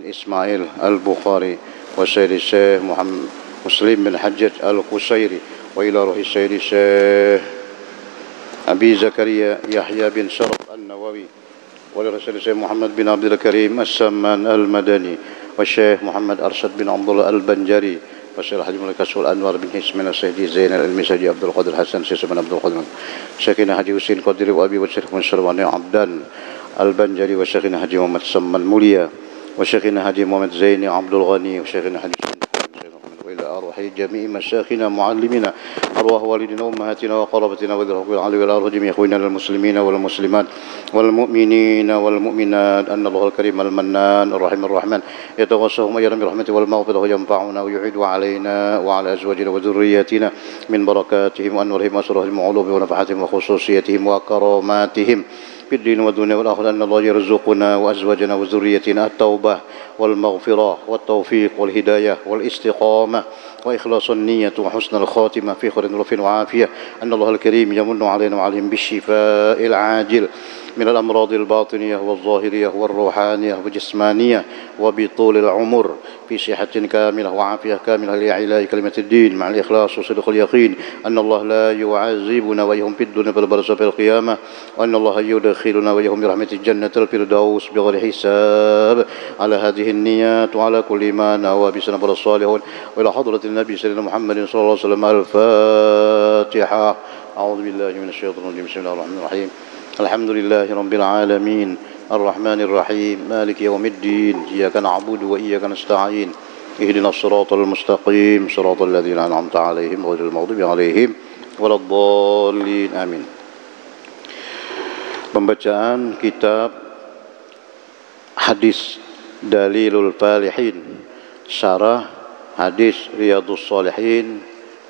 بن إسماعيل البخاري والسيد الشيخ محمد مسلم بن حجة القشيري وإلى روح السيد الشيخ أبي زكريا يحيى بن شرف النووي ولرسول الشيخ محمد بن عبد الكريم السمان المدني والشيخ محمد أرشد بن عبد الله البنجري والشيخ حجم الكسول أنور بن حسن السيدي زين المسجي عبد القادر حسن سيس بن عبد القادر شيخنا حجي حسين قدري وأبي والشيخ بن سلمان عبدان البنجري والشيخنا حجي محمد سمان موليا وشيخنا حجي محمد زين عبد الغني وشيخنا حجي وإلى أرواح جميع مشايخنا معلمنا أرواح والدنا وأمهاتنا وقرابتنا وذي الحقوق العلي والأرواح جميع إخواننا المسلمين والمسلمات والمؤمنين والمؤمنات أن الله الكريم المنان الرحيم الرحمن يتغشاهم أيضا برحمته والمغفرة وينفعنا ويعيد علينا وعلى أزواجنا وذرياتنا من بركاتهم وأنورهم وأسرارهم وعلومهم ونفحاتهم وخصوصيتهم وكراماتهم في الدين والدنيا والآخرة أن الله يرزقنا وأزواجنا وذريتنا التوبة والمغفرة والتوفيق والهداية والاستقامة وإخلاص النية وحسن الخاتمة في خير ورفع وعافية أن الله الكريم يمن علينا وعليهم بالشفاء العاجل من الأمراض الباطنية والظاهرية والروحانية والجسمانية وبطول العمر في صحة كاملة وعافية كاملة لإعلاء كلمة الدين مع الإخلاص وصدق اليقين أن الله لا يعذبنا وإياهم في الدنيا والبرزخ في القيامة وأن الله يدخلنا وإياهم برحمة الجنة الفردوس بغير حساب على هذه النيات وعلى كل ما نوى بسنة الصالحون وإلى حضرة النبي سيدنا محمد صلى الله عليه وسلم الفاتحة. أعوذ بالله من الشيطان الرجيم. بسم الله الرحمن الرحيم. الحمد لله رب العالمين الرحمن الرحيم مالك يوم الدين إياك نعبد وإياك نستعين اهدنا الصراط المستقيم صراط الذين أنعمت عليهم غير المغضوب عليهم ولا الضالين آمين. Pembacaan kitab Hadis Dalilul Falihin Syarah Hadis Riyadhus Shalihin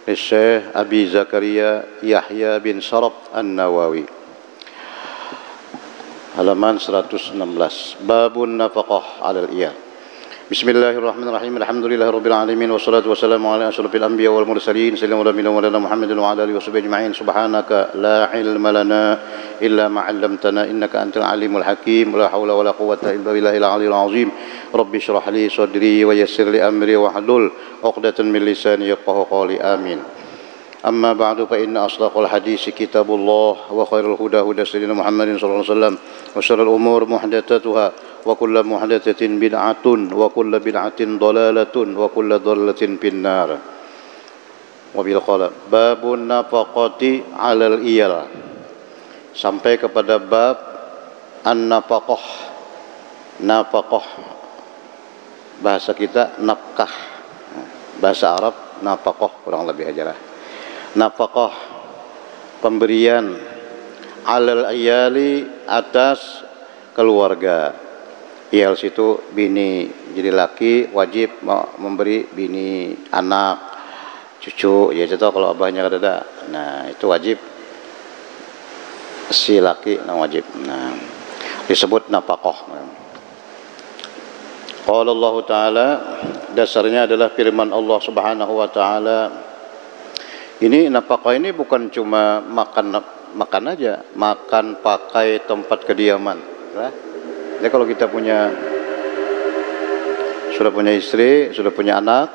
Syekh Abi Zakaria Yahya bin Sharaf An-Nawawi halaman 116. Babun nafaqah 'alal iyal. Bismillahirrahmanirrahim. Alhamdulillahirabbil alamin wassalatu wassalamu ala asyrofil anbiya wal mursalin sayyidina wa nabiyina Muhammadin wa ala alihi washabihi ajma'in. Subhanaka la ilma lana illa ma 'allamtana innaka antal alimul hakim. La haula wala quwwata illa billahil aliyil azim. Rabbi shrah li sadri wa yassir li amri wahlul 'uqdatam min lisani yafqahu qawli. Amin. أما بعد فإن أصدق الحديث كتاب الله وخير الهدى هدى سيدنا محمد صلى الله عليه وسلم وشر الأمور محدثاتها وكل محدثة بدعة وكل بدعة ضلالة وكل ضلالة في النار. وبالقال باب النفقة على الإيال sampai kepada bab an-nafaqah. Nafaqah bahasa kita nafkah, bahasa Arab nafaqah kurang lebih aja lah. Nafaqah pemberian alal iyali atas keluarga. Iyal situ bini, jadi laki wajib memberi bini, anak, cucu ya contoh kalau abahnya ada. Nah, itu wajib si laki wajib. Nah, disebut nafaqah. Qala Allah Ta'ala, dasarnya adalah firman Allah Subhanahu wa taala. Ini nafkah ini bukan cuma makan aja, makan, pakai, tempat kediaman. Jadi kalau kita sudah punya istri, sudah punya anak,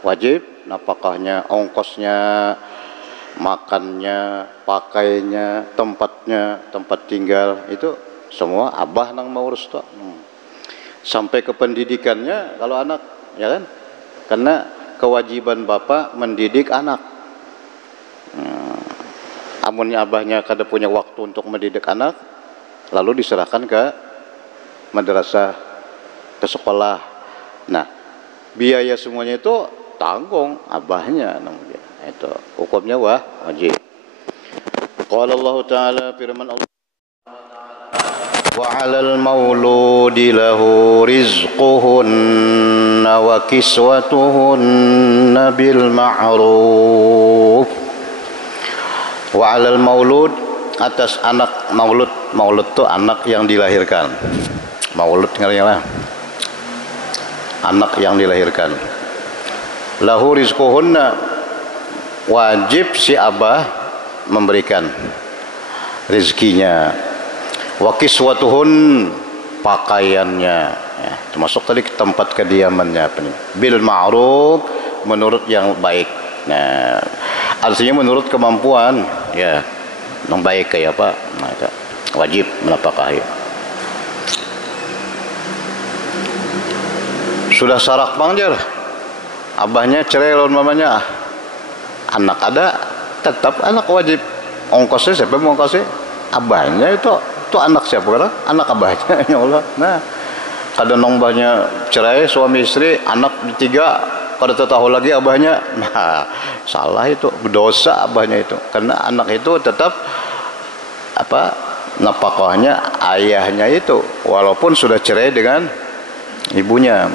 wajib nafkahnya, ongkosnya, makannya, pakainya, tempatnya, tempat tinggal itu semua abah nang mau urus toh. Sampai ke pendidikannya kalau anak, ya kan? Karena kewajiban bapak mendidik anak. Amunnya abahnya kada punya waktu untuk mendidik anak, lalu diserahkan ke madrasah, ke sekolah. Nah, biaya semuanya itu tanggung abahnya. Itu hukumnya wajib. Qala Allah Ta'ala, firman Allah, wa 'alal mauludi lahu rizquhunna wa kiswatuhunna bil ma'ruf. Wa 'alal maulud, atas anak maulud. Maulud itu anak yang dilahirkan. Maulud ngaranya anak yang dilahirkan. Lahu rizquhunna, wajib si abah memberikan rezekinya. Wa kiswatuhun, pakaiannya. ya, termasuk tadi tempat kediamannya apa nih, bil ma'ruf, menurut yang baik. Nah, artinya menurut kemampuan ya, yang baik kayak apa, nah, wajib menafkahi. Sudah sarak bangjar, abahnya cerai lawan mamanya, anak ada, tetap anak wajib. Ongkosnya siapa yang mau ongkosnya? Abahnya itu anak siapa kan? Anak abahnya, ya Allah. Nah, kadang nombahnya cerai suami istri, anak tiga, kada tahu lagi abahnya. Nah, salah itu, berdosa abahnya itu. Karena anak itu tetap apa? Nafkahnya ayahnya itu, walaupun sudah cerai dengan ibunya.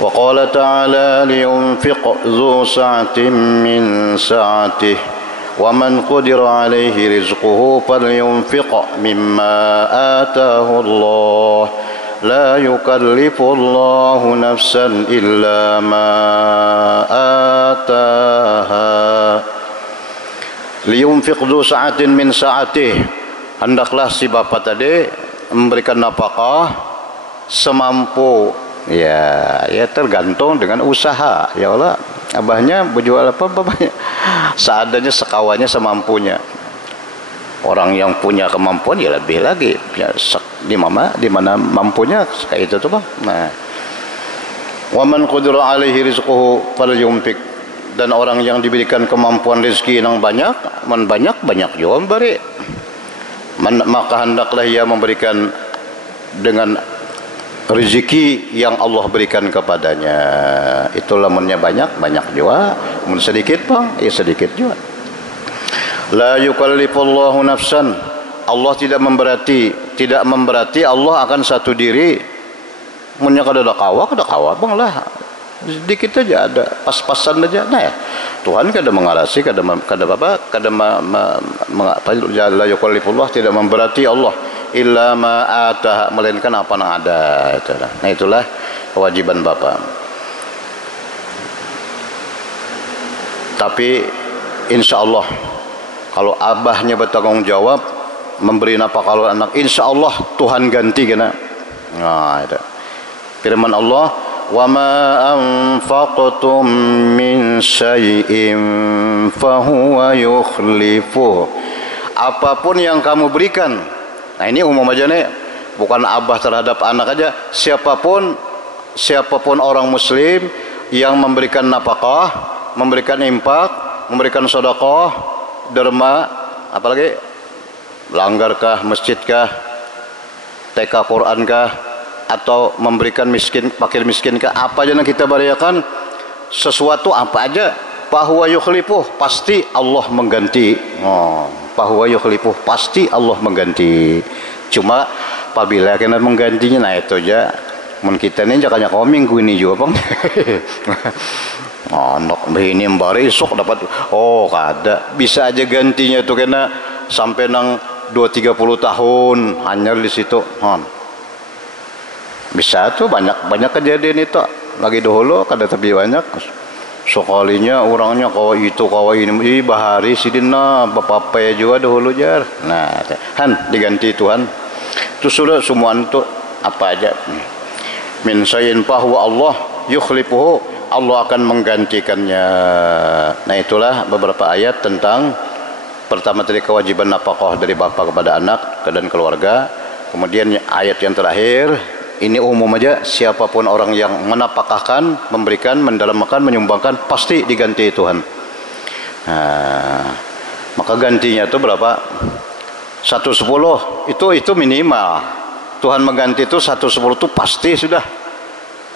Wa qala ta'ala liyunfiq dzu sa'atin min sa'atihi wa man qudira 'alaihi rizquhu falyunfiq mimma ataahu Allah la yukallifu Allahu nafsan illa ma ataaha. Liyunfiq dzu sa'atin min sa'atihi, hendaklah si bapak tadi memberikan nafkah semampu. Ya tergantung dengan usaha. Ya Allah, abahnya berjual apa bapaknya? Seadanya, sekawannya, semampunya. Orang yang punya kemampuan ya lebih lagi. Ya, di mana mampunya kayak itu tuh bang. Nah, wa man qudira 'alaihi rizquhu falyunfiq, dan orang yang diberikan kemampuan rezeki yang banyak, banyak juga memberi. Maka hendaklah ia memberikan dengan rezeki yang Allah berikan kepadanya. Itulah mennya banyak juga, mun sedikit bang, ya sedikit juga. La yukallifullahu nafsan, Allah tidak memberati Allah akan satu diri. Munnya kada kawa bang lah, sedikit aja ada, pas-pasan aja. Nah ya, Tuhan kada mengarasi, kada la yukallifullah, tidak memberati Allah illa ma atah, melainkan apa yang ada. Nah itulah kewajiban bapak. Tapi insya Allah kalau abahnya bertanggung jawab memberi nafkah kalau anak, insya Allah Tuhan ganti kena. Nah itu firman Allah, wa ma anfaqtum min syai'in fahuwa yukhlifuh. Apapun yang kamu berikan, nah ini umum aja nih, bukan abah terhadap anak aja, siapapun orang muslim yang memberikan nafkah, memberikan infak, memberikan sedekah, derma, apalagi langgarkah, masjidkah, TK Qurankah, atau memberikan miskin, fakir miskinkah, apa aja yang kita berikan, sesuatu apa aja, bahwa yukhlifuh, pasti Allah mengganti. Bahwa yukhlifuh, pasti Allah mengganti. Cuma apabila kena menggantinya, nah itu aja. Mun kita ini jakanya kau minggu ini juga bang. Anak ini mbari sok dapat. Oh kada, bisa aja gantinya tuh kena sampai nang 2-30 tahun hanya di situ. Bisa tuh, banyak kejadian itu. Lagi dahulu kada tapi banyak. Sekalinya orangnya kau itu kau ini bahari sidina bapak juga dahulu jar. Nah, diganti Tuhan. Itu sudah semua itu apa aja. Min sayin bahwa Allah yukhlifuhu, Allah akan menggantikannya. Nah itulah beberapa ayat tentang pertama tadi kewajiban nafkah dari bapak kepada anak dan keluarga. Kemudian ayat yang terakhir ini umum aja, siapapun orang yang menafkahkan, memberikan, mendalamkan, menyumbangkan, pasti diganti Tuhan. Nah, maka gantinya itu berapa? 1/10 itu minimal. Tuhan mengganti itu 1/10 itu pasti sudah.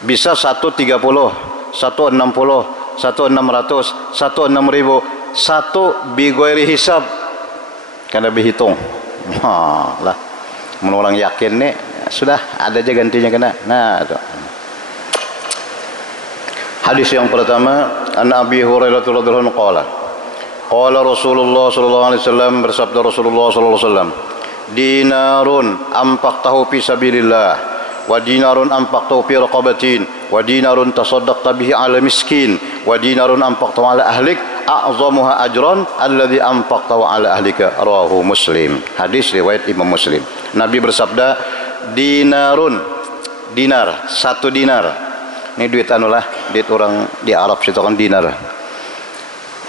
Bisa 1/30, 1/60, 1/600, 1/6000, 1 bighairi hisab. Karena dihitung. Lah, menurut orang yakin nih sudah ada aja gantinya kena. Nah, itu. Hadis yang pertama, an Abi Hurairah radhiyallahu anhu qala Rasulullah sallallahu alaihi wasallam, bersabda Rasulullah sallallahu alaihi wasallam, dinarun anfaqtahu fi sabilillah wa dinarun anfaqtahu fi raqabatin wa dinarun tasaddaqta bihi ala miskin wa dinarun anfaqtahu ala ahlik a'zamuha ajran alladhi anfaqtahu ala ahlika, rawahu Muslim. Hadis riwayat Imam Muslim. Nabi bersabda, dinarun, dinar, 1 dinar. Ini duit duit orang di Arab situ kan dinar.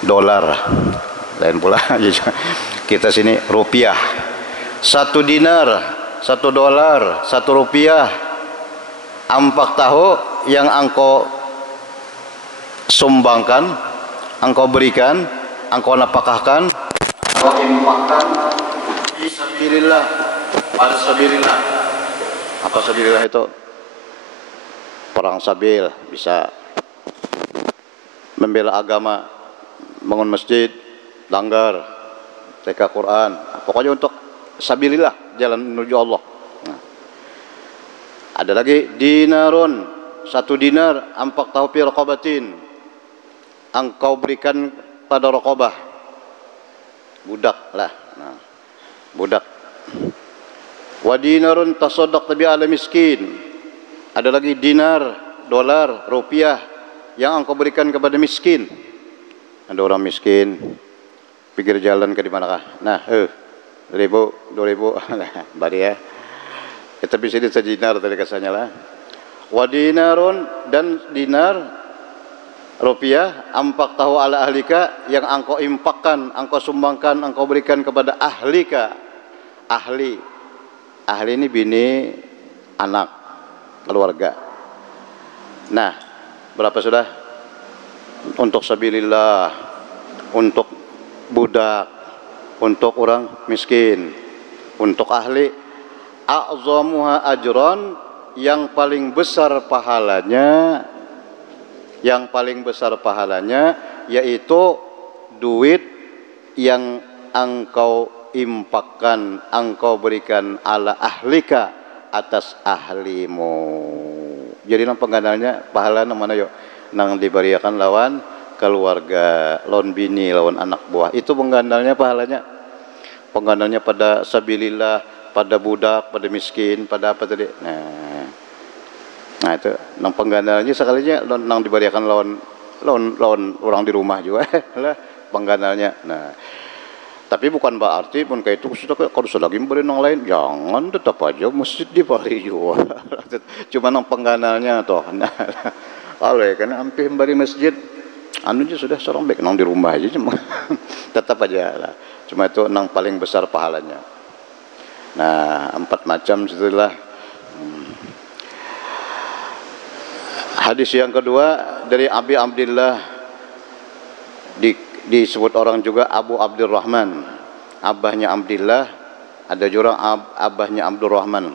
Dolar. Lain pula. Kita sini rupiah. 1 dinar, 1 dolar, 1 rupiah. Ampak tahu yang engkau sumbangkan, engkau berikan, engkau napakahkan, engkau infakkan fisabilillah, pada sabilillah. Apa sabilillah itu? Perang sabil, bisa membela agama, bangun masjid, langgar, TK Quran, pokoknya untuk sabilillah, jalan menuju Allah. Nah. Ada lagi dinarun, 1 dinar, ampak tahu fi raqabatin, engkau berikan pada raqabah, budak lah. Nah, budak. Wa dinarun tasaddaq bi ala miskin. Ada lagi dinar, dolar, rupiah yang engkau berikan kepada miskin. Ada orang miskin pinggir jalan ke di manakah? Nah, 1.000, 2.000, bari ya. Tapi sini sedinar tadi kasanya lah. Wa dinarun, dan dinar rupiah ampak tahu ala ahlika, yang engkau impakkan, engkau sumbangkan, engkau berikan kepada ahlika. Ahli ini bini, anak, keluarga. Nah, berapa sudah? Untuk sabilillah, untuk budak, untuk orang miskin, untuk ahli. A'zamuha ajran, yang paling besar pahalanya, yaitu duit yang engkau impakkan, engkau berikan ala ahlika, atas ahlimu. Jadi nang pengganalnya pahala nang mana yuk? Nang diberiakan lawan keluarga, lawan bini, lawan anak buah. Itu penggandalnya pahalanya. Penggandalnya pada sabilillah, pada budak, pada miskin, pada apa tadi? Nah itu nang penggandalnya sekalinya nang diberiakan lawan orang di rumah juga lah penggandalnya. Nah, tapi bukan berarti pun kayak itu kalau sudah lagi beri nang lain, jangan, tetap aja masjid diberi juga. Cuma nang penggandalnya toh. Nah, kalau karena hampir beri masjid, anunya sudah seorang baik nang di rumah aja cuma tetap aja lah. Cuma itu nang paling besar pahalanya. Nah, 4 macam setelah hadis yang kedua dari Abi Abdillah, disebut orang juga Abu Abdurrahman, abahnya Abdillah, ada juga abahnya Abdurrahman.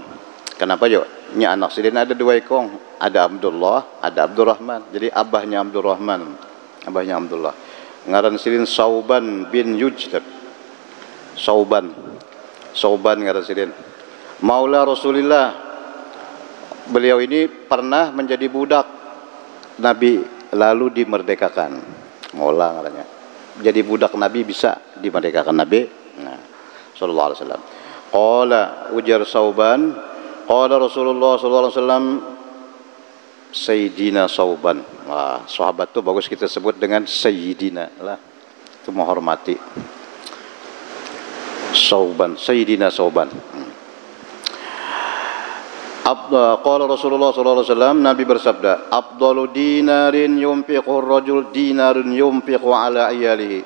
Kenapa yuk? Ini anak silin ada 2 ekong, ada Abdullah, ada Abdurrahman. Jadi abahnya Abdurrahman, abahnya Abdullah. Ngaran silin Sauban bin Yujdab. Sauban ngaran silin. Maula Rasulillah. Beliau ini pernah menjadi budak Nabi, lalu dimerdekakan. Maula ngarannya. Jadi budak Nabi bisa dimerdekakan Nabi. Nah, sallallahu alaihi wasallam. Qala ujar Sauban, qala Rasulullah sallallahu alaihi wasallam, Sayyidina Sauban. Wah, sahabat tuh bagus kita sebut dengan Sayyidina lah. Itu menghormati. Sauban, Sayyidina Sauban. Qala Rasulullah sallallahu alaihi wasallam, Nabi bersabda, afdalu dinarin yunfiqu ar-rajul dinarun yunfiqu ala iyalihi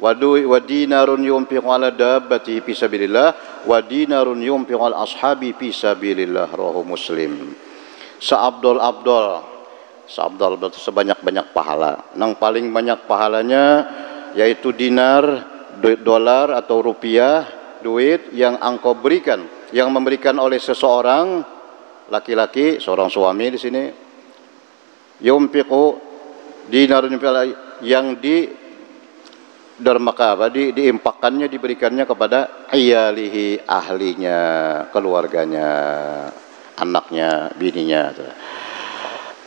wa dinarun yunfiqu ala dabbatihi fi sabilillah wa dinarun yunfiqu ala ashabi fi sabilillah. Rawahu Muslim. Seabdol sebanyak-banyak pahala. Nang paling banyak pahalanya yaitu dinar, dolar atau rupiah, duit yang engkau berikan, yang memberikan oleh seseorang laki-laki, seorang suami di sini, yumpiqu dinarun yang diimpakkannya, diberikannya kepada iyalihi, ahlinya, keluarganya, anaknya, bininya.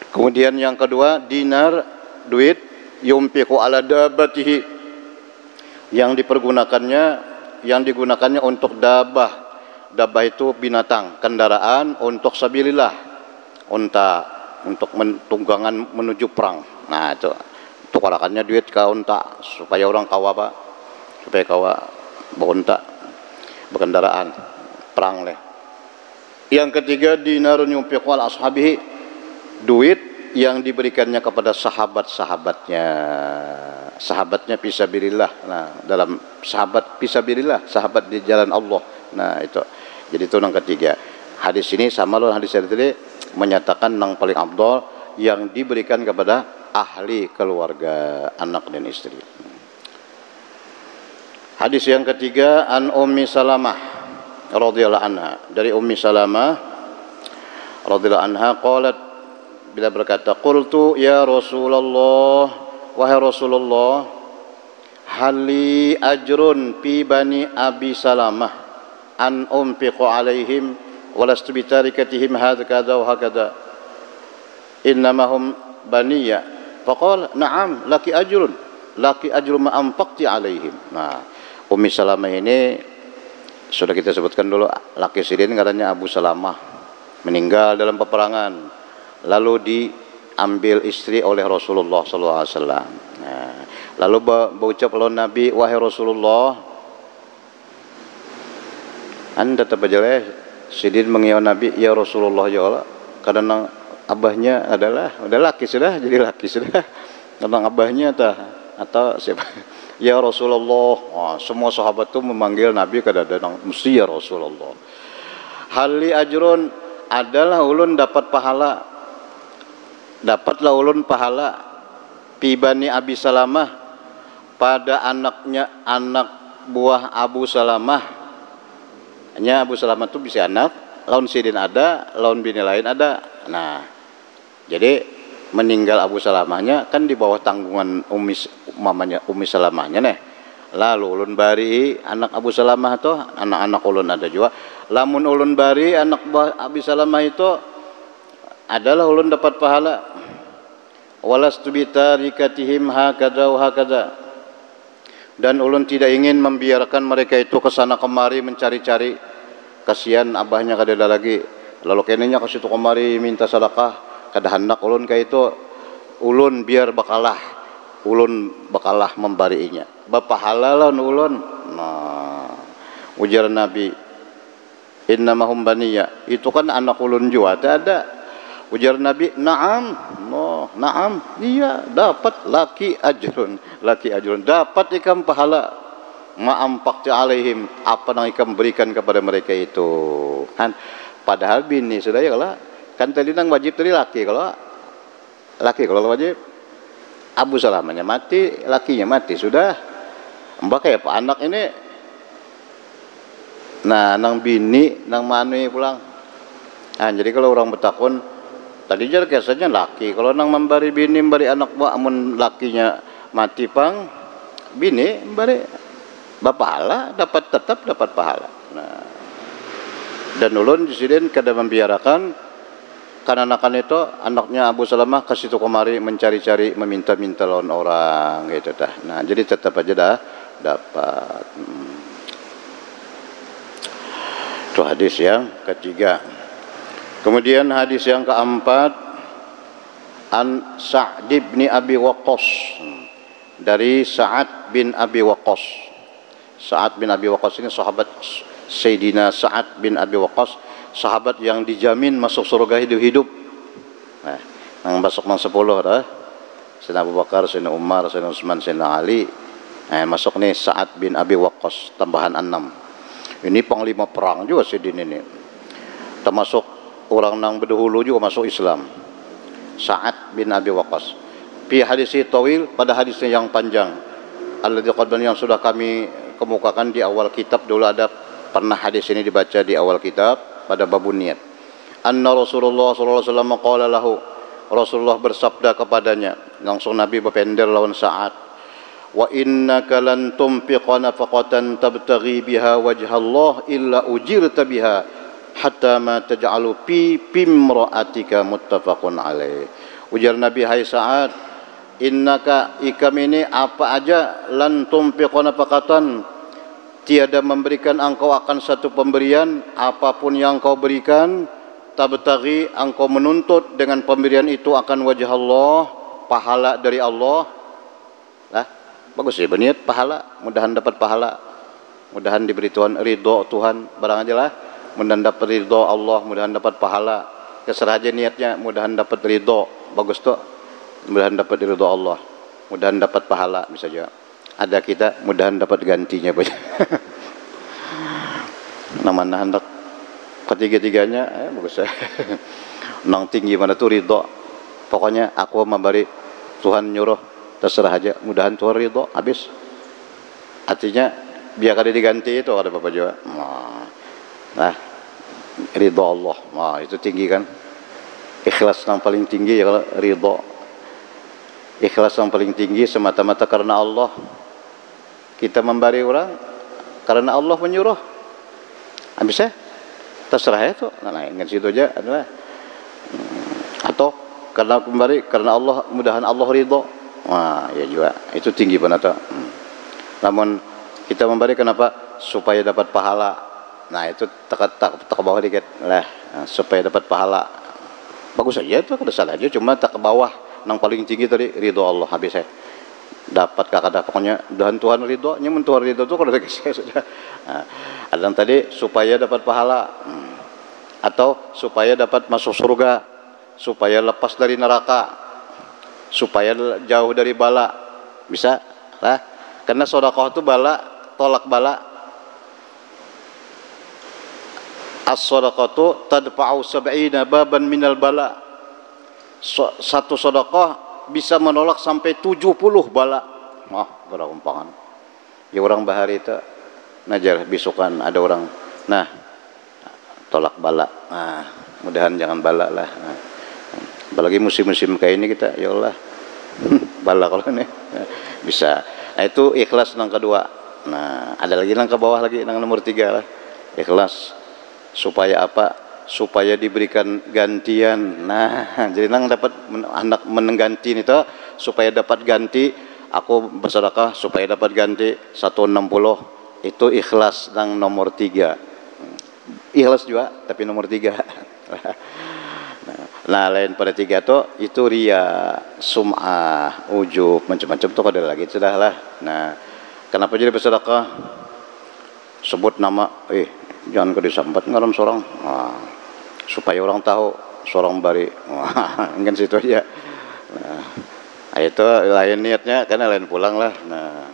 Kemudian yang kedua, dinar, duit, yumpiqu ala dabbatihi, yang digunakannya untuk dabah. Dabah itu binatang, kendaraan untuk sabilillah, unta, untuk tunggangan menuju perang. Nah itu tukarakannya duit ke unta supaya orang kawa apa? Supaya kawa bawa unta, berkendaraan perang leh. Yang ketiga, dinarun yunfiqu ala ashabihi, duit yang diberikannya kepada sahabat-sahabatnya. Sahabatnya fisabilillah. Nah, dalam sahabat fisabilillah, sahabat di jalan Allah. Nah, itu. Jadi itu yang ketiga. Hadis ini sama loh hadis tadi menyatakan yang paling afdal yang diberikan kepada ahli keluarga, anak dan istri. Hadis yang ketiga, an Ummi Salamah radhiyallahu anha, dari Ummi Salamah radhiyallahu anha qalat, bila berkata, qultu ya Rasulullah, wahai Rasulullah, hali ajrun fi bani Abi Salamah an unfiqu alaihim walastu bitarikatihim hakadha wa hakadha innamahum baniya. Faqala na'am laki ajrun ma anfaqti alaihim. Nah, Ummi Salamah ini sudah kita sebutkan dulu, laki sidin katanya Abu Salamah meninggal dalam peperangan, lalu diambil istri oleh Rasulullah SAW. Nah, lalu berucap oleh Nabi, wahai Rasulullah, anda terbajaleh sidin mengiau Nabi, ya Rasulullah ya Allah, karena abahnya adalah udah laki sudah, jadi laki sudah, tentang abahnya atau siapa? Ya Rasulullah. Wah, semua sahabat itu memanggil Nabi kadang-kadang mesti ya Rasulullah. Hali ajrun, adalah ulun dapat pahala, dapatlah ulun pahala pibani Abi Salamah, pada anaknya, anak buah Abu Salamah. Hanya Abu Salamah itu bisa anak, laun sidin ada, laun bini lain ada. Nah, jadi meninggal Abu Salamahnya kan di bawah tanggungan Ummi Salamahnya nih. Lalu ulun bari anak Abu Salamah itu, anak-anak ulun ada juga. Lamun ulun bari anak Abi Salamah itu adalah ulun dapat pahala. Walastu bitarikatihim hakadha wa hakadha. Dan ulun tidak ingin membiarkan mereka itu ke sana kemari mencari-cari. Kasihan abahnya kada lagi. Lalu kenanya ke situ kemari minta sedekah. Kada hendak ulun kayak itu, ulun biar bakalah membarinya bapahala lawan ulun. Nah, ujar Nabi, innamahum baniya, itu kan anak ulun juga ada. Ujar Nabi, na'am, oh, na'am, iya dapat laki ajrun, dapat ikam pahala ma'amfaqti alaihim, apa yang ikam berikan kepada mereka itu kan. Padahal bini sudah ya kalau kan tadi nang wajib tadi laki, kalau wajib Abu Salamahnya mati, lakinya mati sudah. Mbak kayak pak anak ini, nah nang bini nang mani pulang. Nah, jadi kalau orang bertakun tadi jar kesannya laki, kalau nang membari bini membari anak buah, amun lakinya mati pang bini membari bapahala, tetap dapat pahala. Nah, dan ulun disini kada membiarkan karena anakan itu, anaknya Abu Salamah ke situ kemari mencari-cari, meminta-minta lawan orang gitu dah. Nah, jadi tetap aja dah dapat. Itu hadis yang ketiga. Kemudian hadis yang keempat, an Sa'd bin Abi Waqqas, dari Sa'ad bin Abi Waqqas. Sa'ad bin Abi Waqqas ini sahabat Sayyidina Sa'ad bin Abi Waqqas, sahabat yang dijamin masuk surga hidup-hidup. Nah, yang masuk nang 10 dah. Sayyidina Abu Bakar, Sayyidina Umar, Sayyidina Utsman, Sayyidina Ali. Nah, masuk nih Sa'ad bin Abi Waqqas, tambahan 6. Ini panglima perang juga Sayyidina ini. Termasuk orang nang berdahulu juga masuk Islam. Sa'ad bin Abi Waqqas. Fi hadis tawil, pada hadisnya yang panjang. Alladzi qadban, yang sudah kami kemukakan di awal kitab dulu, ada pernah hadis ini dibaca di awal kitab pada babun niat. Anna Rasulullah sallallahu alaihi wasallam qala lahu, Rasulullah bersabda kepadanya, langsung Nabi berpender lawan Sa'ad, wa innaka lan tunfiqa nafaqatan tabtaghi biha wajha Allah illa ujirta biha hatta ma taj'alu fi imra'atika, muttafaqun alaih. Ujar Nabi, hai Sa'ad, innaka ikam ini apa aja, lan tunfiqa nafaqatan, tiada memberikan engkau akan satu pemberian, apapun yang kau berikan, tabtaghi, engkau menuntut dengan pemberian itu akan wajah Allah, pahala dari Allah. Lah, bagus ya berniat pahala, mudahan dapat pahala, mudahan diberi Tuhan ridho Tuhan, barang aja lah. mudah-mudahan dapat ridho Allah, mudah-mudahan dapat pahala. Keserah aja niatnya, mudah-mudahan dapat ridho, bagus tuh, mudah-mudahan dapat ridho Allah, mudah-mudahan dapat pahala. Bisa juga ada kita, mudah-mudahan dapat gantinya banyak. Nama hendak ketiga-tiganya bagus ya. Nang tinggi mana tuh ridho, pokoknya aku memberi Tuhan nyuruh, terserah aja, mudahan Tuhan ridho, habis. Artinya biar kada diganti itu ada Bapak juga. Nah, ridho Allah, wah itu tinggi kan. Ikhlas yang paling tinggi ya kalau ridho. Ikhlas yang paling tinggi semata-mata karena Allah. Kita memberi orang karena Allah menyuruh. Habisnya terserah itu. Nah, ingat situ aja adalah. Atau karena memberi karena Allah, mudahan Allah ridho. Wah, ya juga itu tinggi banget tuh. Namun kita memberi kenapa? Supaya dapat pahala. Nah itu tak ke bawah dikit lah, supaya dapat pahala. Bagus saja itu, kada salah aja, cuma tak ke bawah. Yang paling tinggi tadi ridho Allah, habis saya dapat kakak pokoknya dan Tuhan ridho, nyamun Tuhan ridho tuh kada saya sudah. Nah, ada yang tadi supaya dapat pahala, atau supaya dapat masuk surga, supaya lepas dari neraka, supaya jauh dari bala, bisa lah. Karena sedekah itu bala, tolak bala. As-sadaqatu tadfa'u sab'ina baban minal bala. Satu sedekah bisa menolak sampai 70 bala. Wah, berampangan. Ya orang bahari itu najar bisukan ada orang. Nah, tolak bala. Nah, mudahan jangan bala lah. Nah, apalagi musim-musim kayak ini kita, ya Allah. Bala kalau ini bisa. Nah, itu ikhlas yang kedua. Nah, ada lagi yang ke bawah lagi yang nomor 3 lah. Ikhlas supaya apa? Supaya diberikan gantian. Nah, jadi nang dapat hendak menengganti itu supaya dapat ganti. Aku bersedekah supaya dapat ganti 160. Itu ikhlas nang nomor 3. Ikhlas juga tapi nomor 3. Nah, lain pada 3 itu ria, sum'ah, ujub, macam-macam tuh ada lagi sudah lah. Nah, kenapa jadi bersedekah? Sebut nama, jangan ke disambat ngaram seorang, supaya orang tahu seorang bari, kan situ aja. Nah, itu lain niatnya, karena lain pulang lah. Nah,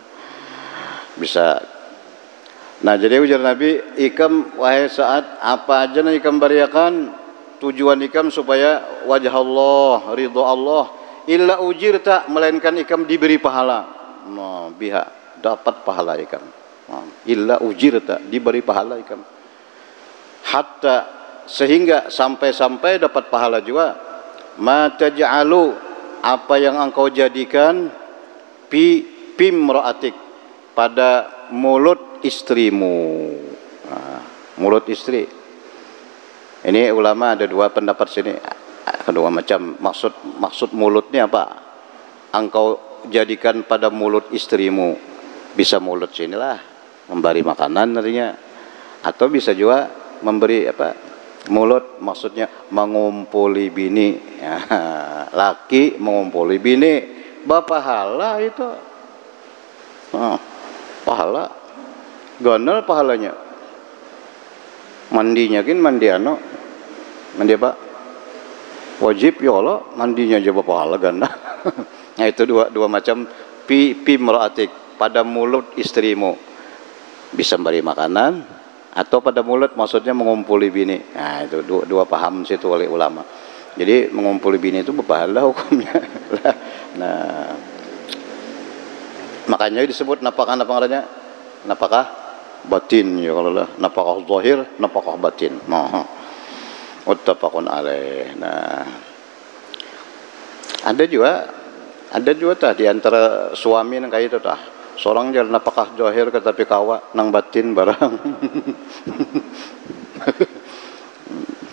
bisa. Nah, jadi ujar Nabi, ikam wahai saat apa aja na ikam bariakan, tujuan ikam supaya wajah Allah, ridho Allah, illa ujirta, melainkan ikam diberi pahala. Nah, biha dapat pahala ikam. Illa ujirta, diberi pahala ikam. Hatta sehingga sampai dapat pahala juga. Ma taj'alu, apa yang engkau jadikan pimra'atik, pada mulut istrimu. Nah, mulut istri. Ini ulama ada 2 pendapat sini. Kedua macam maksud mulutnya apa? Engkau jadikan pada mulut istrimu. Bisa mulut sinilah memberi makanan nantinya, atau bisa juga memberi apa? Mulut maksudnya mengumpuli bini. Ya, laki mengumpuli bini, bapahala itu. Pahala. Gonal pahalanya. Mandinya mandi mandi apa? Wajib ya Allah, mandinya aja pahala ganda. Nah, itu dua macam pimra'atik, pada mulut istrimu. Bisa memberi makanan, atau pada mulut maksudnya mengumpuli bini. Nah, itu dua paham situ oleh ulama. Jadi mengumpuli bini itu berpahala hukumnya. Nah, makanya disebut napakah napakah batin ya kalau lah, napakah zahir, napakah batin. Nah, muttafaqun alaih. Nah, ada juga tah di antara suami nang kayak itu tah. Seorang jalan apakah zahir tetapi kawa nang batin barang.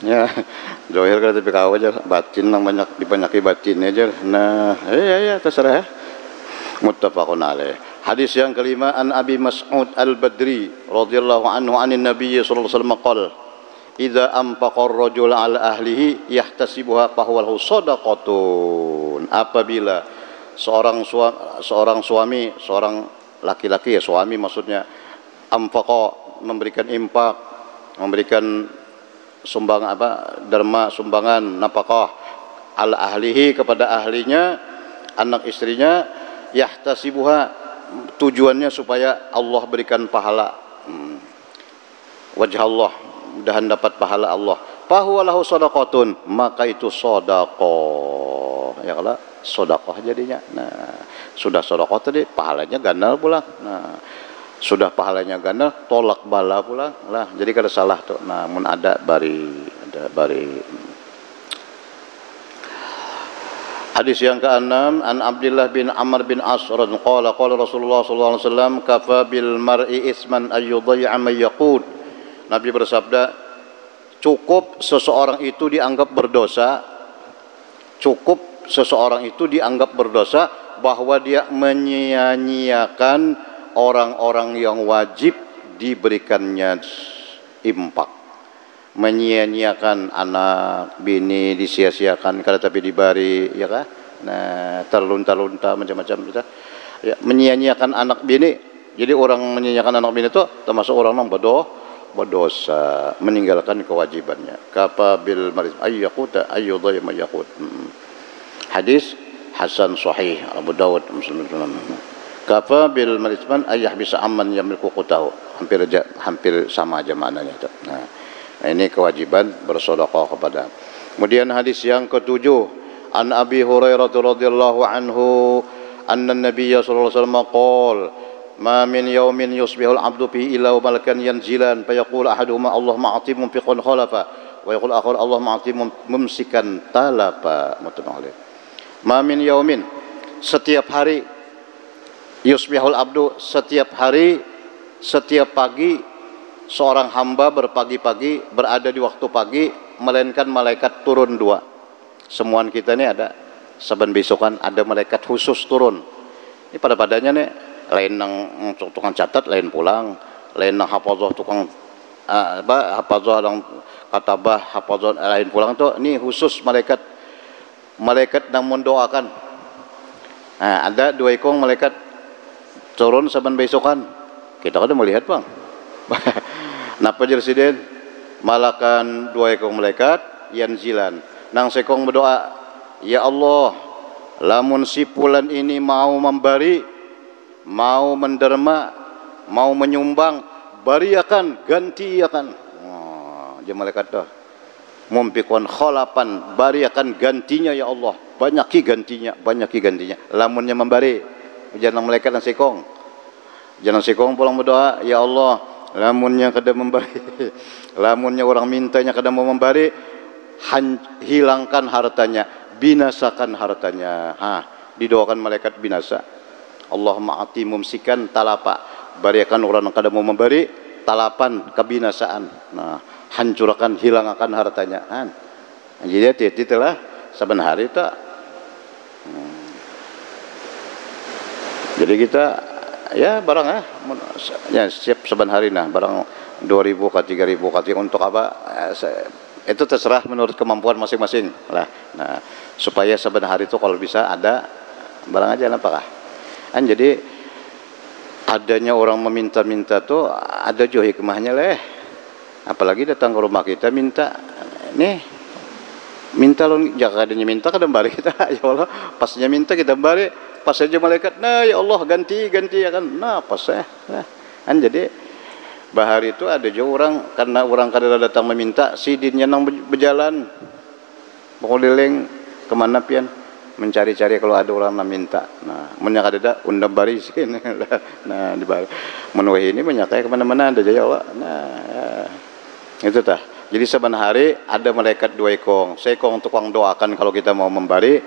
Ya, zahir tetapi kawa aja, batin nang banyak dibanyaki batinnya aja. Nah, ya terserah ya. Muttafaqun alaih. Hadis yang kelima, an Abi Mas'ud Al-Badri radhiyallahu anhu anin Nabi sallallahu alaihi wasallam qala, "Idza anfaqa ar-rajulu 'ala ahlihi yahtasibuha fa huwa shadaqatun." Apabila seorang suami, seorang laki-laki ya suami maksudnya, anfaqa memberikan infak, memberikan sumbang apa derma sumbangan napakah ala ahlihi kepada ahlinya, anak istrinya, yahtasibuha tujuannya supaya Allah berikan pahala, wajah Allah, mudahan dapat pahala Allah. Fahuwa lahu shadaqatun, maka itu sedekah. Ya kalau sedekah jadinya. Nah, sudah sedekah tadi pahalanya ganda pula. Nah, sudah pahalanya ganda, tolak bala pula lah. Jadi kada salah tuh. Nah, mun ada bari Hadis yang ke-6, an Abdullah bin Amr bin As qala qala Rasulullah sallallahu alaihi wasallam kafa bil mar'i isman ayyudhi'a may yaqut. Nabi bersabda, cukup seseorang itu dianggap berdosa, cukup seseorang itu dianggap berdosa bahwa dia menyia-nyiakan orang-orang yang wajib diberikannya infak, menyia-nyiakan anak bini, disia-siakan kada tapi dibari, ya kan? Nah, terlunta-lunta macam-macam kita. Ya, menyia-nyiakan anak bini. Jadi orang menyia-nyiakan anak bini itu termasuk orang yang berdosa, meninggalkan kewajibannya. Kafa bil marid ayyaquta ayyudhi ma yaqut. Hadis hasan sahih Abu Dawud Muslim. Kafa bil maridman ayah bisa aman yamliku qutahu. Hampir sama aja maknanya itu. Nah, ini kewajiban bersedekah kepada. Kemudian hadis yang ke-7, an Abi Hurairah radhiyallahu anhu anna Nabiyya sallallahu alaihi wasallam qala ma min yawmin yusbihul abdu fihi illa malakan yanzilan fayaqulu ahaduhuma Allahumma a'ti munfiqan khalafa wa yaqulu akhar Allahumma a'ti mumsikan talafa. Ma min yawmin, setiap hari, yusbihul abdu, setiap hari, setiap pagi seorang hamba berpagi-pagi berada di waktu pagi, melainkan malaikat turun dua. Semuaan kita ini ada saban besokan ada malaikat khusus turun. Ini pada padanya nih, lain nang tukang catat, lain pulang, lain nang hafazah tukang hafazah nang katabah hafazah lain pulang tuh. Ini khusus malaikat nang mendoakan. Nah, ada dua ekor malaikat turun saban besokan. Kita kan melihat bang. Napa jersiden malakan dua ekor malaikat yanzilan nang sekong berdoa, ya Allah, lamun si fulan ini mau memberi, mau menderma, mau menyumbang, bariakan, gantiakan. Dia malaikat dah mumpikon khalapan, bariakan gantinya ya Allah, banyaki gantinya. Lamunnya memberi, jangan malaikat nang sekong, jangan sekong pulang berdoa, ya Allah, lamunnya kada memberi, lamunnya orang mintanya kada mau memberi, hilangkan hartanya, binasakan hartanya. Didoakan malaikat binasa. Allahumma ati mumsikan talapa, bariakan orang yang kada mau memberi, talapan kebinasaan. Nah, hancurkan, hilangkan hartanya. Jadi itulah saban hari tak. Jadi kita ya barang ya siap saban hari nah barang 2.000 ke 3.000 ke untuk apa? Itu terserah menurut kemampuan masing-masing lah. Nah, supaya saban hari itu kalau bisa ada barang aja apakah. Jadi adanya orang meminta-minta tuh ada jo hikmahnya leh. Apalagi datang ke rumah kita minta, nih minta lo, jangan adanya minta kada bari kita, ya Allah, pasnya minta kita bari, pas aja malaikat, nah ya Allah ganti ya kan, nah pas jadi bahari itu ada jo orang, karena orang kada datang meminta, sidinnya nang berjalan mengeliling kemana pian mencari-cari kalau ada orang yang minta. Nah, menyaka ada undang bari sini. Nah, di bari menuhi ini menyakai kemana-mana ada jaya Allah. Nah, itu tah. Jadi saban hari ada malaikat dua ekong. Sekong tukang doakan kalau kita mau membari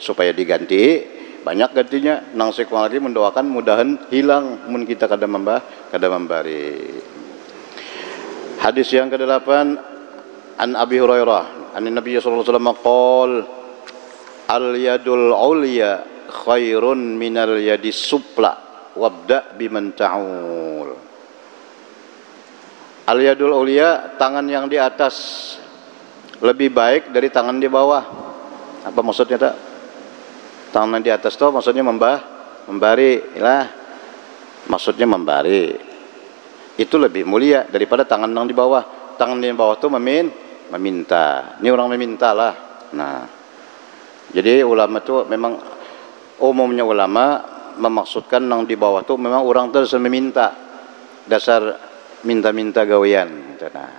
supaya diganti, banyak gantinya. Nang sekong lagi mendoakan mudahan hilang mun kita kada membari. Hadis yang ke-8, an Abi Hurairah, an Nabi sallallahu alaihi wasallam qol al-yadul ulya khairun minal yadis supla wabda biman ta'ul. Al-yadul ulya, tangan yang di atas lebih baik dari tangan di bawah. Apa maksudnya tak? Tangan di atas itu maksudnya membari lah. Maksudnya membari itu lebih mulia daripada tangan yang di bawah. tangan di bawah tuh meminta. Ini orang meminta lah. Nah, jadi ulama tuh memang umumnya ulama memaksudkan nang di bawah tuh memang orang terus meminta. Dasar minta-minta gawean. Nah,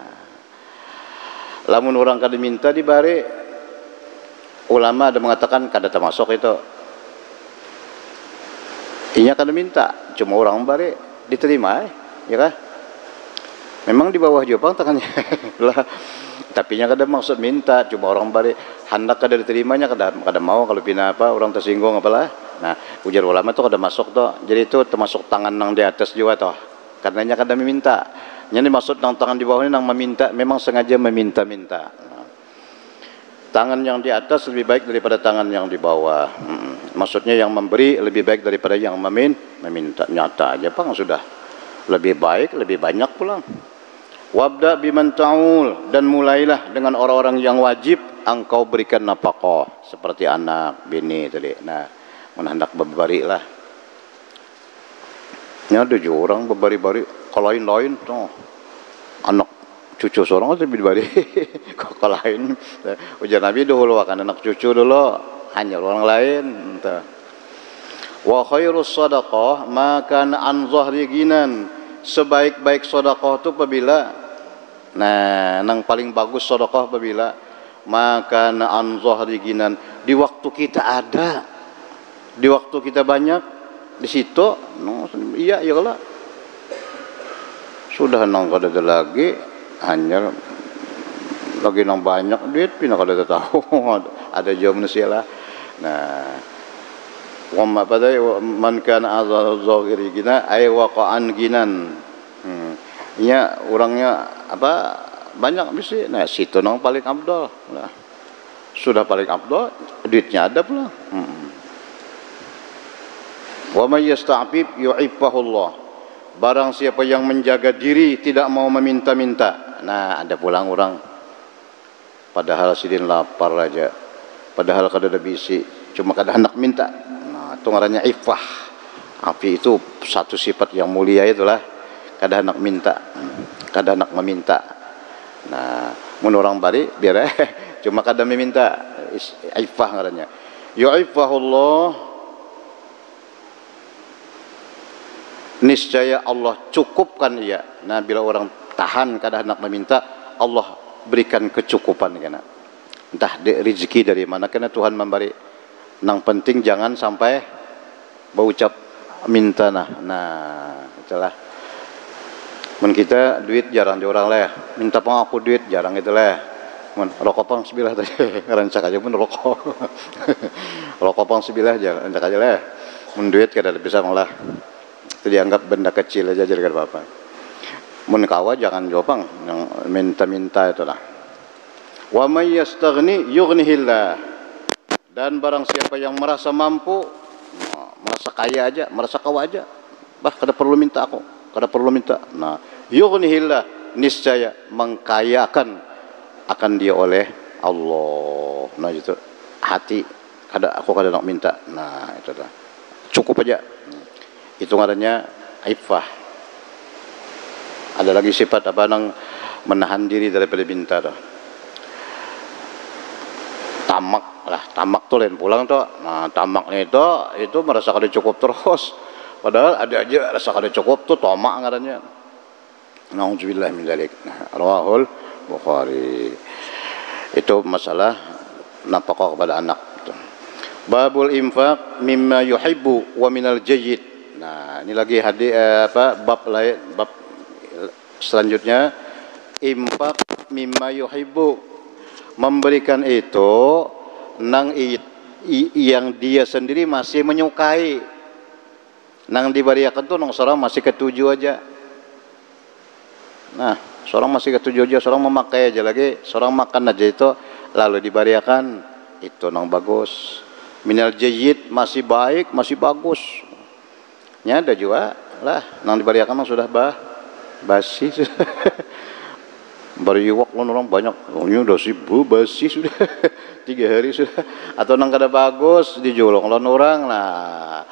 lamun orang kada minta dibari, ulama ada mengatakan kada termasuk itu. Inya kada minta, cuma orang bari diterima, ya kan? Memang di bawah jopang tangannya lah. Tapi nya kada maksud minta, cuma orang bari hendak kada diterimanya, kada mau kalau pina apa orang tersinggung apalah. Nah, ujar ulama itu kada masuk toh. Jadi itu termasuk tangan nang di atas juga toh. Karenanya kada meminta. Yang dimaksud nang tangan di bawah ini nang meminta, memang sengaja meminta-minta. Nah, tangan yang di atas lebih baik daripada tangan yang di bawah. Maksudnya yang memberi lebih baik daripada yang meminta. Nyata aja pang sudah. Lebih baik, lebih banyak pulang. Wabda biman ta'ul, dan mulailah dengan orang-orang yang wajib engkau berikan nafkah, seperti anak, bini tadi. Nah, hendak berbari lah. Ya ada juga orang berbari-bari, kalau lain tuh anak cucu seorang itu berbari. Kalau lain, ujar Nabi dulu akan anak cucu dulu, hanya orang lain. Wa khairus sadaqah maka an zahri ginan, sebaik-baik sedekah itu apabila nang paling bagus sedekah apabila maka an zahri ginan, di waktu kita ada, di waktu kita banyak, di situ iya lah sudah nang kada ada lagi, hanya lagi nang banyak duit pina kada tahu ada jauh manusia lah. Nah, wama padai man kana azahiri gina ay waqa'an ginan. Nya orangnya apa banyak mesti. Nah, situ nang paling abdal. Nah, sudah paling abdal, duitnya ada pula. Wa may yasta'fif yu'iffahullah. Barang siapa yang menjaga diri tidak mau meminta-minta. Nah, ada pulang orang padahal sidin lapar aja. Padahal kada ada bisi, cuma kada hendak minta. Itu ngarannya iffah. Api itu satu sifat yang mulia itulah. Kada hendak minta, kada hendak meminta. Nah, mun orang bari biar cuma kada meminta. Iffah ngarannya. Yu'iffahullah. Niscaya Allah cukupkan ia. Nah, bila orang tahan kada hendak meminta, Allah berikan kecukupan kana. Entah rezeki dari mana kena Tuhan memberi. Nang penting jangan sampai berucap minta nah itulah. Men kita duit jarang di orang lah, minta pang aku duit jarang itu lah. Men rokok pang sebilah tadi, rancak aja pun rokok. Rokok pang sebilah aja, rancak aja lah. Men duit kada bisa malah. Itu dianggap benda kecil aja jadi kada apa-apa. Men kawa jangan jopang yang minta-minta itulah. Wa may yastaghni yughnihillah. Dan barang siapa yang merasa mampu, merasa kaya aja, merasa kawa aja, bah kada perlu minta aku, kada perlu minta. Nah, yughnihillah, niscaya mengkayakan akan dia oleh Allah. Nah itu hati, aku kada nak minta. Nah itu dah, cukup aja. Itu ngarannya iffah. Ada lagi sifat apa nang menahan diri daripada minta dah. Tamak lah, tamak tuh lain pulang tuh. Nah, tamaknya itu merasa kada cukup terus. Padahal ada aja rasa kada cukup tuh tamak ngarannya. Nauzubillah min dzalik. Rawahul Bukhari. Itu masalah nafkah kepada anak. Babul infaq mimma yuhibbu wa minal jayyid. Nah, ini lagi bab lain, bab selanjutnya infaq mimma yuhibbu, memberikan itu nang yang dia sendiri masih menyukai. Nang diberikan tuh nang seorang masih ketujuh aja. Nah, seorang masih ketujuh aja, seorang memakai aja lagi, seorang makan aja itu lalu diberikan, itu nang bagus. Minal jayyid masih baik, masih bagus. Nya ada juga lah nang diberikan nang sudah basi sudah. Bariwak orang banyak, ini udah sibuk basi sudah 3 hari sudah. Atau nang kada bagus dijolong lawan orang. Nah,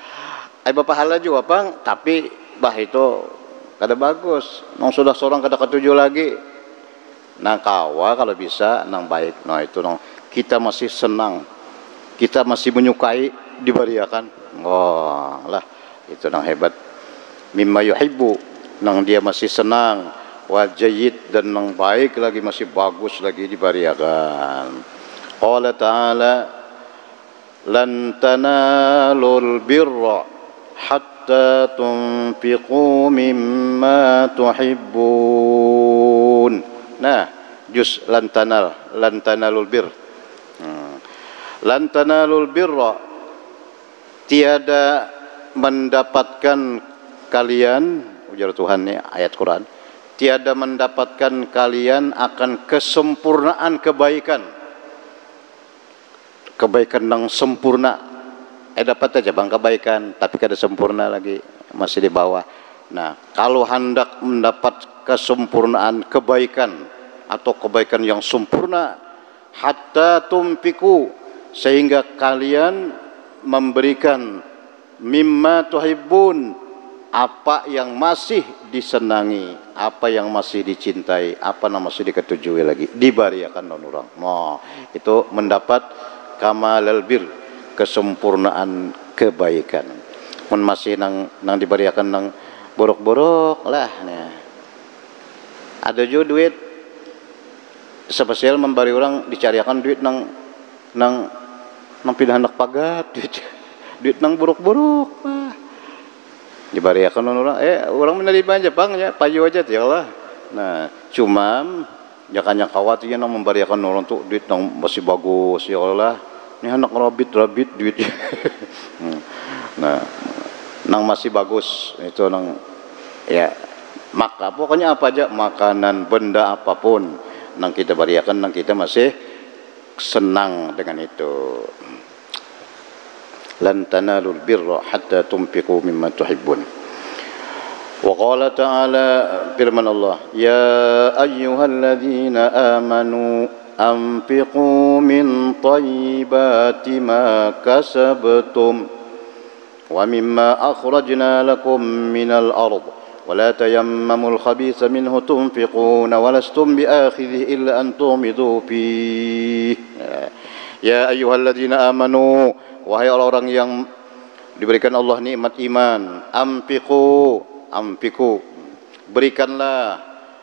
bapak hala juga bang, tapi bah itu kada bagus. Nang sudah seorang kada ketujuh lagi. nang kawa kalau bisa nang baik. Nah itu nang kita masih senang, kita masih menyukai dibariakan. Oh lah itu nang hebat. Mimma yuhibbu, nang dia masih senang, wa jayyid, dan nang baik lagi, masih bagus lagi dibariakan. Qala ta'ala lan tanalul birra hatta tunfiqu mimma tuhibbun. Nah, juz lan tanalul bir. Lan tanalul birra, tiada mendapatkan kalian, ujar Tuhan nih ayat Quran, tiada mendapatkan kalian akan kesempurnaan kebaikan. Kebaikan yang sempurna, dapat aja bang kebaikan, tapi kada sempurna lagi, masih di bawah. Nah, kalau hendak mendapat kesempurnaan kebaikan atau kebaikan yang sempurna, hatta tumpiku, sehingga kalian memberikan mimma tuhibbun, apa yang masih disenangi, apa yang masih dicintai, apa yang masih diketujui lagi, dibariakan non orang. Nah, itu mendapat kamalal bir, kesempurnaan kebaikan. Mun masih nang dibariakan nang borok-borok lah. Nah, ada juga duit spesial membari orang, dicariakan duit nang pindah hendak pagat, duit nang borok-borok lah. Dibariakan orang, orang menerima aja bang ya, payu aja ya Allah. Nah, cuma jangan khawatirnya nang membariakan orang tuh duit nang masih bagus ya Allah. Ini anak rabit duitnya. Nah, nang masih bagus itu nang ya, maka pokoknya apa aja, makanan, benda apapun nang kita bariakan, nang kita masih senang dengan itu. Lan tanalul birra hatta tunfiqu mimma tuhibbun. Wa qala ta'ala, firman Allah, ya ayyuhalladzina amanu anfiqu min thayyibati ma kasabtum wa mimma akhrajna lakum minal ard wa la tayammamul khabitha minhu tunfiquna wa lastum biakhidhihi illa an tu'midu fihi. Ya ayyuhalladzina amanu, wahai orang-orang yang diberikan Allah nikmat iman, anfiqu, berikanlah,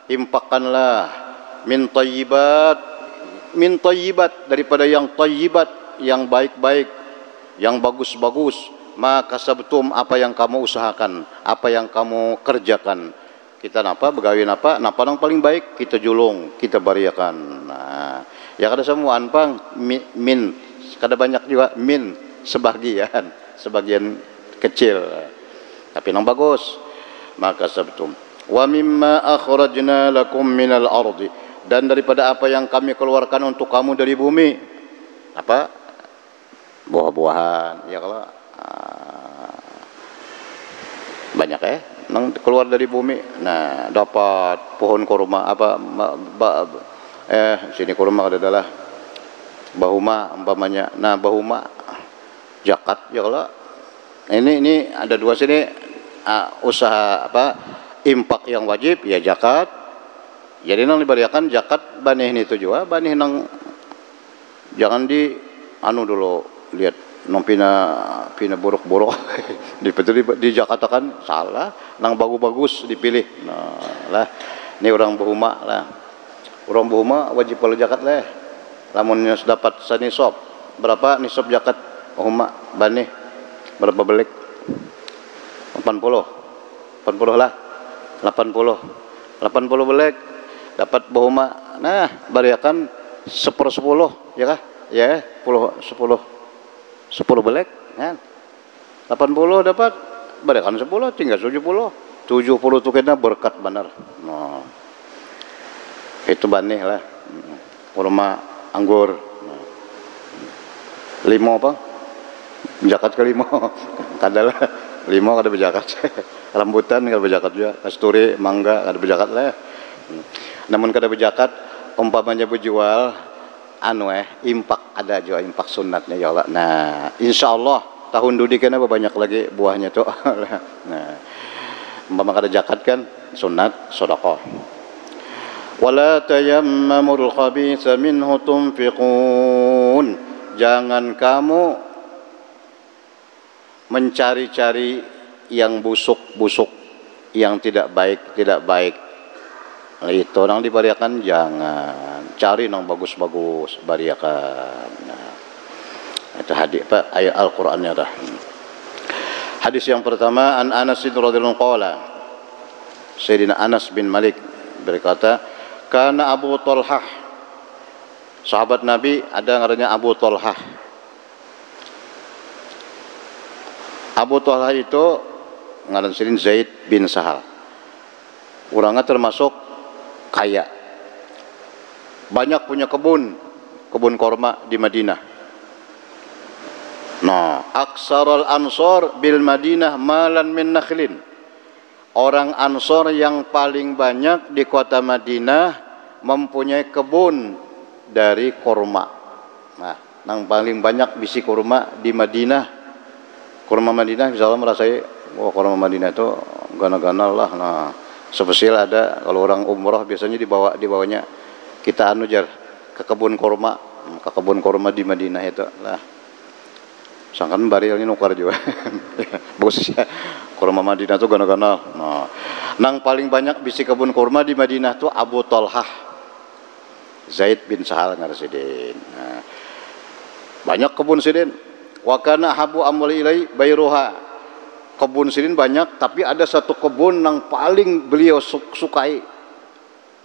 infakkanlah, min tayyibat, daripada yang tayyibat, yang baik-baik, yang bagus-bagus, maka sabtum, apa yang kamu usahakan, apa yang kamu kerjakan. Kita napa begawi napa nang paling baik kita julung, kita bariakan. Nah, ya kada semua anpang min, kada banyak juga min, sebagian kecil, tapi nang bagus. Maka sabtum wa mimma akhrajna lakum minal ardi, dan daripada apa yang kami keluarkan untuk kamu dari bumi. Apa? Buah-buahan ya kalau banyak nang keluar dari bumi. Nah, dapat pohon kurma apa sini kurma adalah bahuma umpamanya. Nah, bahuma zakat ya kalau ini ada dua sini, usaha apa, impak yang wajib ya zakat. Jadi nang diberikan zakat banih itu juga, banih nang jangan di dulu lihat nang pina buruk-buruk di Jakarta kan salah, nang bagus-bagus dipilih. Nah lah, ini orang bahuma lah, orang bahuma wajib kalau zakat lah. Lamunnya dapat sanisab, berapa nisab zakat bahuma banih berapa belik? 80 lah, 80 belik dapat bahuma. Nah bariakan 10 ya kah? Ya 10 belik kan, 80 dapat, bariakan 10 tinggal 70 tuh kena berkat benar. Nah, itu banih lah, kurma anggur. Nah, 5 apa? Zakat ke 5 kadalah 5 kada berzakat. Rambutan kada berzakat juga, kasturi, mangga kada berzakat lah. Namun kada berzakat umpamanya berjual impak, ada juga impak sunatnya ya Allah. Nah, insyaallah tahun dudi kena banyak lagi buahnya tuh. Nah, umpama kada zakat kan sunat sedekah. Wala tayammamul khabitha minhu tunfiqun. Jangan kamu mencari-cari yang busuk-busuk, yang tidak baik. Nah, itu nang dibariakan jangan. Cari nang bagus-bagus bariakan. Nah, itu hadis ayat Al-Qur'annya dah. Hadis yang pertama, an Anas radhiyallahu anhu qala. Sayyidina Anas bin Malik berkata, kana Abu Talhah, sahabat Nabi ada ngarannya Abu Talhah. Abu Talhah itu ngaran sidin Zaid bin Sahal. Orangnya termasuk kaya. Banyak punya kebun korma di Madinah. Nah, aksarul ansor bil Madinah malan min nakhlin. Orang Ansor yang paling banyak di kota Madinah mempunyai kebun dari kurma. Nah, yang paling banyak bisi kurma di Madinah. Kurma Madinah misalnya merasai, wah kurma Madinah itu gana-gana lah. Nah, spesial ada kalau orang umroh biasanya dibawanya kita jar ke kebun kurma di Madinah itu lah. Sangkan barielnya nukar juga. Bagus ya. Kurma Madinah itu gana-gana. Nah, nang paling banyak bisi kebun kurma di Madinah tuh Abu Talhah. Zaid bin Sahal ngarsidin. Nah, banyak kebun sidin. Wa kana habu amwali ilai bayruha. Kebun sidin banyak, tapi ada satu kebun nang paling beliau sukai.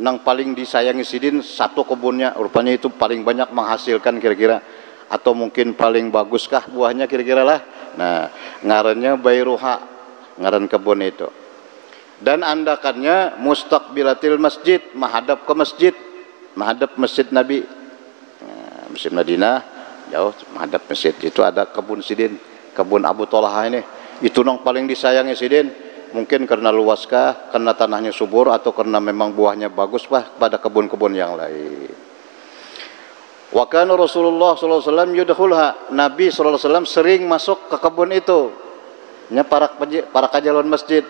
Nang paling disayangi sidin satu kebunnya, rupanya itu paling banyak menghasilkan kira-kira, atau mungkin paling baguskah buahnya kira-kira lah. Nah, ngarannya Bayruha, ngaran kebun itu. Dan andakannya mustaqbilatil masjid, menghadap ke masjid, menghadap masjid Nabi. Nah, Masjid Madinah jauh menghadap masjid. Itu ada kebun sidin, kebun Abu Talhah ini. Itu nang paling disayangi sidin. Mungkin karena luaskah, karena tanahnya subur, atau karena memang buahnya bagus pada kebun-kebun yang lain. Wa kana Rasulullah sallallahu alaihi wasallam yudkhulha. Nabi sallallahu alaihi wasallam sering masuk ke kebun itu. Nya para kajalon masjid.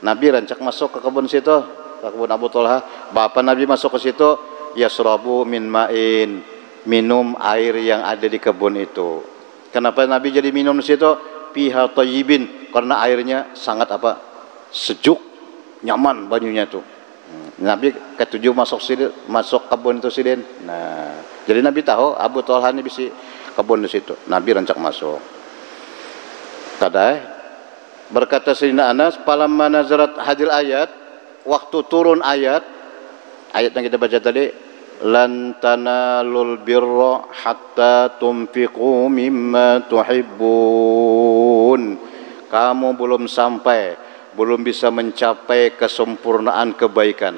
Nabi rancak masuk ke kebun situ, ke kebun Abu Talhah. Bapak Nabi masuk ke situ, yasrabu min ma'in, minum air yang ada di kebun itu. Kenapa Nabi jadi minum di situ? Fiha thayyibin, karena airnya sangat apa? Sejuk, nyaman banyunya itu. Nabi ketujuh masuk kebun itu sidin. Nah, jadi Nabi tahu Abu Talhah ini bisi kebun di situ. Nabi rancak masuk. Kadai berkata Sayyidina Anas, falamma nazarat hadil ayat, waktu turun ayat yang kita baca tadi, lan tanalul birra hatta tunfiqu mimma tuhibbun. Kamu belum bisa mencapai kesempurnaan kebaikan,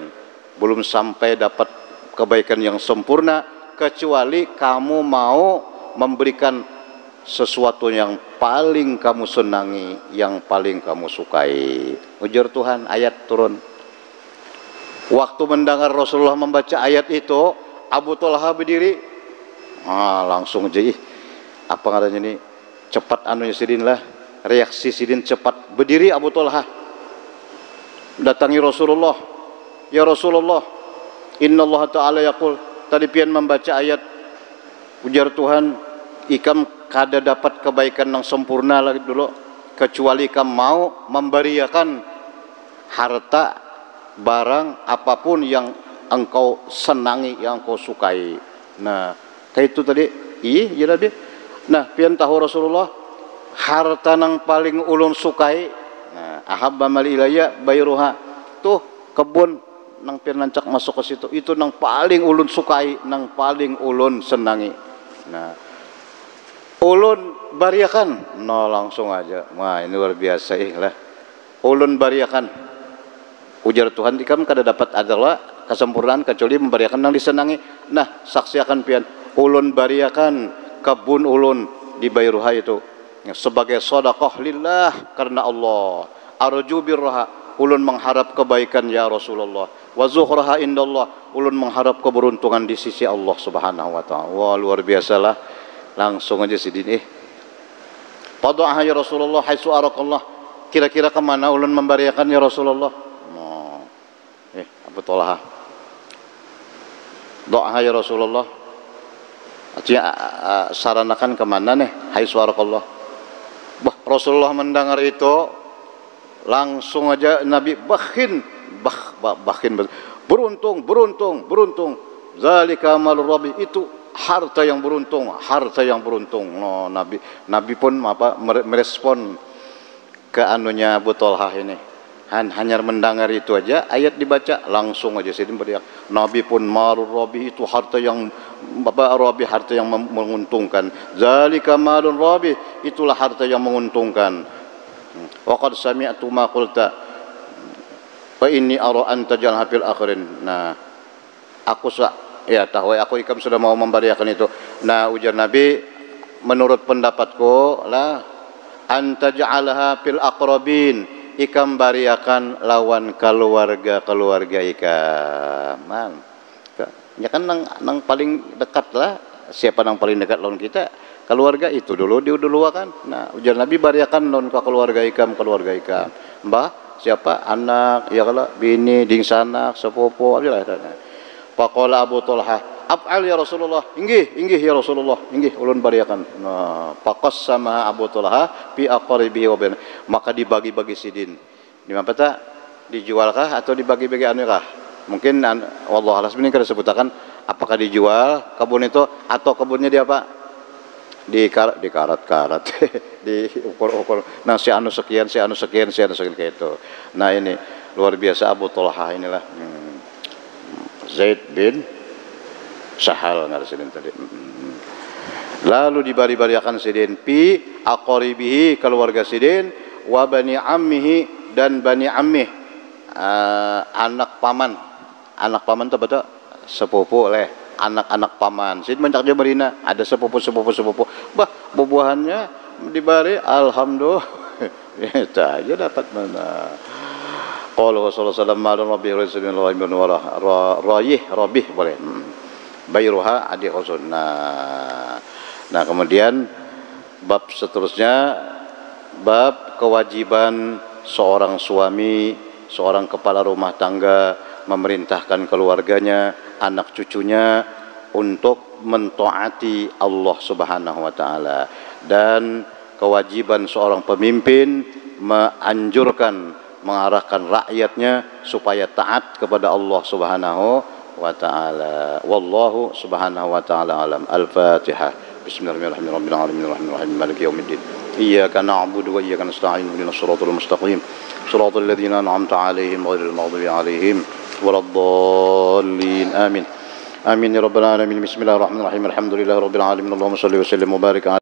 belum sampai dapat kebaikan yang sempurna kecuali kamu mau memberikan sesuatu yang paling kamu senangi, yang paling kamu sukai. Ujar Tuhan, ayat turun. Waktu mendengar Rasulullah membaca ayat itu, Abu Talhah berdiri. Langsung aja, apa ngaranya ini? Cepat anunya sidin lah, reaksi sidin cepat. Berdiri Abu Talhah, datangi Rasulullah. Ya Rasulullah, Inna Allah Ta'ala yaqul. Tadi pian membaca ayat, ujar Tuhan, ikam kada dapat kebaikan yang sempurna lagi dulu kecuali kamu mau memberiakan harta, barang apapun yang engkau senangi, yang engkau sukai. Nah, kayak itu tadi. Iya Nabi. Nah, pian tahu Rasulullah harta nang paling ulun sukai. Nah, ahabba mal ilayya bayruha. Tuh kebun nang pian lancak masuk ke situ. Itu nang paling ulun sukai, nang paling ulun senangi. Nah, ulun bariakan, no langsung aja. Wah, ini luar biasa lah. Ulun bariakan. Ujar Tuhan, kamu kada dapat adalah kesempurnaan kecuali membariakan yang disenangi. Nah, saksiakan pian, ulun bariakan kebun ulun di Bayruha itu sebagai sedekah lillah, karena Allah. Arju birraha, ulun mengharap kebaikan ya Rasulullah. Wa zuhraha indallah, ulun mengharap keberuntungan di sisi Allah Subhanahu wa taala. Wah, luar biasalah. Langsung aja sidin Padha ya Rasulullah haitsu arakallah. Kira-kira kemana ulun membariakan ya Rasulullah? Abu Talhah. Doa ya Rasulullah. Artinya saranakan kemana nih? Hai suarakallah. Bah, Rasulullah mendengar itu langsung aja Nabi bakhin, beruntung, beruntung, beruntung. Zalika malur rabi, itu harta yang beruntung, harta yang beruntung. No, Nabi pun merespon ke anunya Abu Thalhah ini. Hanya mendengar itu aja, ayat dibaca langsung aja Sidin beriak. Nabi pun malur rabi, itu harta yang harta yang menguntungkan. Zalika malur rabi, itulah harta yang menguntungkan. Wa qad sami'tu ma qulta fa inni ara an taj'alha fil akhirin. Nah, aku tahu aku ikam sudah mau memberiakan itu. Nah, ujar Nabi, menurut pendapatku lah an taj'alha fil aqrabin, ikam bariakan lawan keluarga ikam. Ya kan nang paling dekat lah, siapa nang paling dekat lawan kita? Keluarga itu dulu kan. Nah, ujar Nabi bariakan lawan ke keluarga ikam. Mbah, siapa? Anak, ya kalau bini, ding sanak, sepupu, apalah tanya. Faqala Abu Thalhah, af'al ya Rasulullah. Inggih ya Rasulullah. Inggih ulun bariakan. Nah, faqassama Abu Thalhah fi aqribihi wa bain. Maka dibagi-bagi Sidin. Di mana tak? Dijualkah atau dibagi-bagi anukah? Mungkin wallahu a'lam ini kada sebutakan apakah dijual kebun itu atau kebunnya dia apa? Dikarat-karat, diukur-ukur. Nah, si anu sekian kayak itu. Nah, ini luar biasa Abu Thalhah inilah. Zaid bin Sahal ngarasin tadi. Lalu dibari-bariakan Sidin pi aqribihi, keluarga Sidin, wa bani ammihi, dan bani ammih, anak paman. Anak paman itu betul sepupu leh. Anak-anak paman. Sidin banyak aja berina, ada sepupu. Bah, bubuhannya dibari, alhamdulillah. Itu aja dapat mana. Qala Rasulullah sallallahu alaihi wasallam rabih boleh. Bayruha adik Rasul. Nah, kemudian bab seterusnya, bab kewajiban seorang suami, seorang kepala rumah tangga memerintahkan keluarganya, anak cucunya untuk mentaati Allah Subhanahu wa taala, dan kewajiban seorang pemimpin mengarahkan rakyatnya supaya taat kepada Allah Subhanahu wa taala. Wallahu subhanahu wa taala alam. Al-Fatihah. Bismillahirrahmanirrahim. Maliki yaumiddin. Iyyaka na'budu wa iyyaka nasta'in. Ihdinas siratal mustaqim. Siratal ladzina an'amta 'alaihim ghairil maghdubi 'alaihim waladdallin. Amin. Amin ya rabbal alamin. Bismillahirrahmanirrahim. Alhamdulillahirabbil alamin. Allahumma shalli wa sallim wa barik